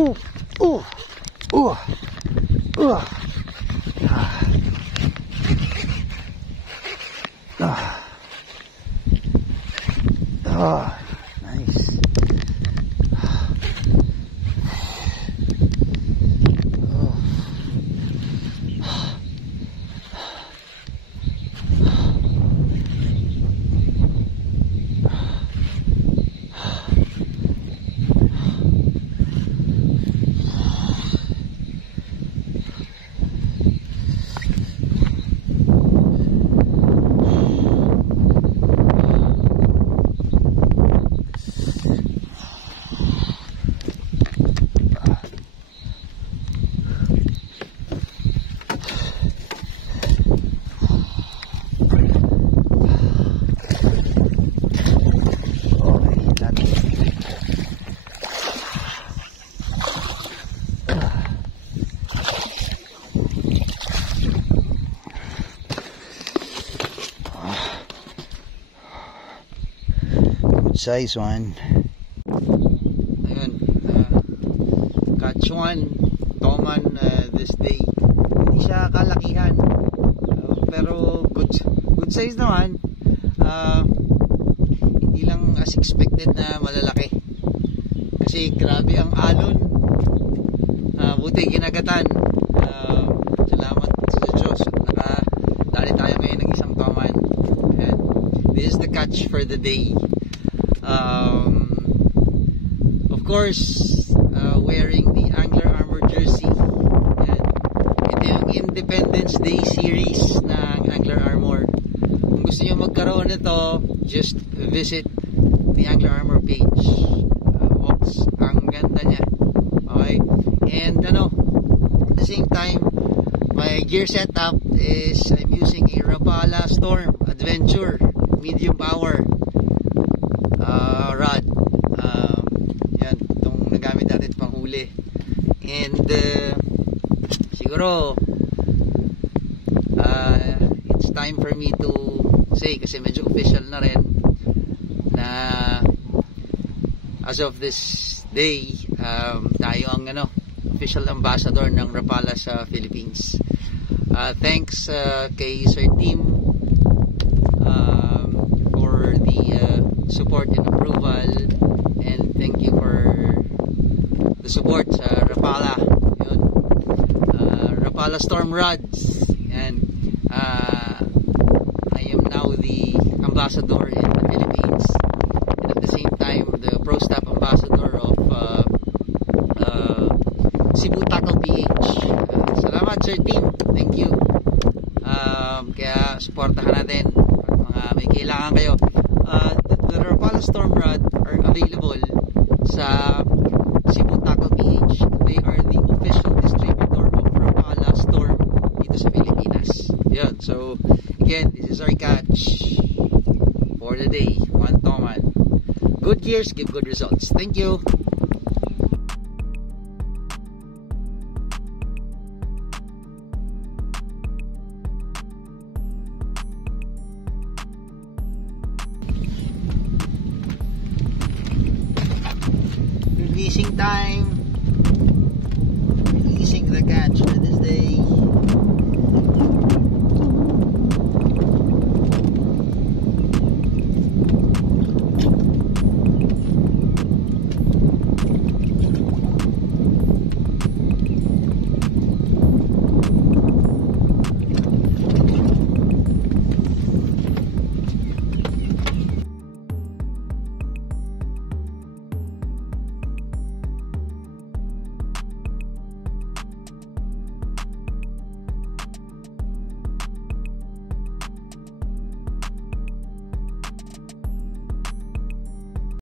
Ooh, ooh, ooh, ooh. Oh, nice. Size one. Ayun, catch one, Toman this day. Hindi siya kalakihan, pero good size naman. Hindi lang as expected na malalaki. Kasi grabe ang alon. Buti ginagatan. Salamat sa Diyos. Nakadali tayo ngayon ng isang Toman. And this is the catch for the day. Of course, wearing the Angler Armor jersey. Yan. Ito yung Independence Day series ng Angler Armor. Kung gusto nyo magkaroon nito, just visit the Angler Armor page. Oops, ang ganda niya. Okay? And at the same time, my gear setup is I'm using a Rapala Storm Adventure medium power rod. Yan, itong nagamit natin pang huli. And siguro it's time for me to say, kasi medyo official na rin, na as of this day, tayo ang official ambassador ng Rapala sa Philippines. Thanks kay Sir Tim for the support and approval, and thank you for the support sa Rapala. Yun. Rapala Storm Rods, and I am now the ambassador in the Philippines, and at the same time the Pro Staff ambassador of Cebu Tackle PH. Salamat Sir Team, thank you. Kaya supportahan natin mga may kailangan kayo. The Rapala Storm Rod are available sa Cebu Tackle PH. They are the official distributor of Rapala Storm dito sa Pilipinas. Yan. So again, this is our catch for the day. One Toman. Good gears give good results. Thank you. Releasing time, releasing the catch for this day.